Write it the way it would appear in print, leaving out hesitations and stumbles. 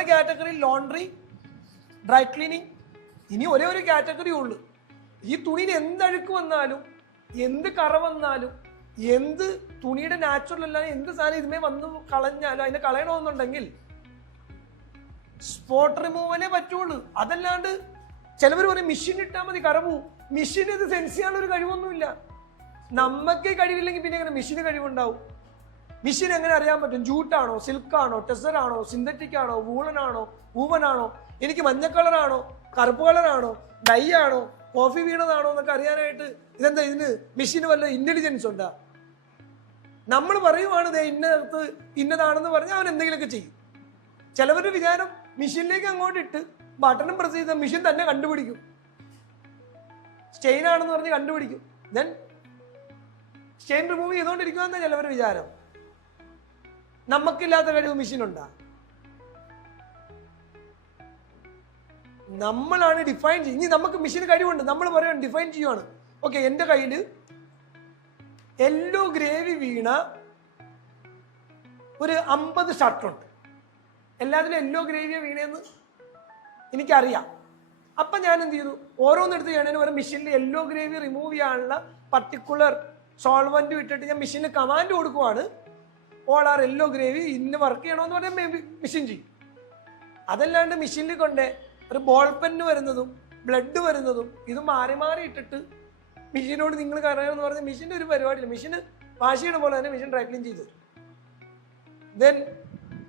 നമ്മുടെ category laundry, dry cleaning. ഇനി ഒരേ ഒരു കാറ്റഗറി ഉള്ളു. ഈ തുണിയിൽ എന്ത് അഴുക്ക് വന്നാലും, എന്ത് കറ വന്നാലും, എന്ത് തുണിയുടെ നാച്ചുറൽ അല്ലാതെ എന്ത് സാധനം ഇതുമേ വന്ന് കളഞ്ഞാലും അതിനെ കളയണമെന്നുണ്ടെങ്കിൽ സ്പോട്ട് റിമൂവലേ പറ്റുള്ളൂ. അതല്ലാണ്ട് ചിലവർ പറയും മെഷീൻ ഇട്ടാൽ മതി കറ പോവും. മെഷീൻ ഇത് സെൻസ് ചെയ്യാനുള്ള ഒരു കഴിവൊന്നുമില്ല. നമുക്ക് കഴിവില്ലെങ്കിൽ പിന്നെ എങ്ങനെ മെഷീന് കഴിവുണ്ടാവും? മെഷീൻ എങ്ങനെ അറിയാൻ പറ്റും? ജൂട്ടാണോ, സിൽക്കാണോ, ടെസറാണോ, സിന്തറ്റിക് ആണോ, വൂളനാണോ, ഊവനാണോ, എനിക്ക് മഞ്ഞ കളറാണോ, കറുപ്പ് കളറാണോ, ഡൈ ആണോ, കോഫി വീണതാണോ എന്നൊക്കെ അറിയാനായിട്ട് ഇതെന്താ, ഇതിന് മെഷീന് വല്ല ഇന്റലിജൻസ് ഉണ്ടാ? നമ്മൾ പറയുവാണ് ഇന്നത്ത് ഇന്നതാണെന്ന് പറഞ്ഞാൽ അവൻ എന്തെങ്കിലുമൊക്കെ ചെയ്യും. ചിലവരുടെ വിചാരം മെഷീനിലേക്ക് അങ്ങോട്ട് ഇട്ട് ബട്ടണും പ്രസ് ചെയ്ത മെഷീൻ തന്നെ കണ്ടുപിടിക്കും, സ്റ്റെയിൻ ആണെന്ന് പറഞ്ഞ് കണ്ടുപിടിക്കും. ദെൻ സ്റ്റെയിൻ റിമൂവ് ചെയ്തുകൊണ്ടിരിക്കുമെന്ന ചിലവരുടെ വിചാരം. നമുക്കില്ലാത്ത കഴിവ് മെഷീൻ ഉണ്ടാ? നമ്മളാണ് ഡിഫൈൻ ചെയ്യുക. ഇനി നമുക്ക് മെഷീന് കഴിവുണ്ട്, നമ്മൾ പറയുകയാണ് ഡിഫൈൻ ചെയ്യുവാണ്. ഓക്കെ, എൻ്റെ കയ്യിൽ യെല്ലോ ഗ്രേവി വീണ ഒരു 50 ഷർട്ടുണ്ട്. എല്ലാത്തിലും യെല്ലോ ഗ്രേവിയാണ് വീണേന്ന് എനിക്കറിയാം. അപ്പം ഞാൻ എന്ത് ചെയ്തു, ഓരോന്നെടുത്ത് ചെയ്യണതിന് ഒരു മെഷീനിൽ യെല്ലോ ഗ്രേവി റിമൂവ് ചെയ്യാനുള്ള പർട്ടിക്കുലർ സോൾവെന്റ് ഇട്ടിട്ട് ഞാൻ മെഷീനിൽ കമാൻഡ് കൊടുക്കുവാണ്. ഓൾ ആർ യെല്ലോ ഗ്രേവി ഇന്ന് വർക്ക് ചെയ്യണമെന്ന് പറഞ്ഞാൽ മെഷീൻ ചെയ്യും. അതല്ലാണ്ട് മെഷീനിൽ കൊണ്ട് ഒരു ബോൾ പെന്ന് വരുന്നതും ബ്ലഡ് വരുന്നതും ഇത് മാറി മാറി ഇട്ടിട്ട് മെഷീനോട് നിങ്ങൾ കറയണമെന്ന് പറഞ്ഞാൽ മെഷീൻ്റെ ഒരു പരിപാടിയില്ല. മെഷീന് വാഷ് ചെയ്യണ പോലെ തന്നെ മെഷീൻ ഡ്രൈ ക്ലീൻ ചെയ്തു. ദെൻ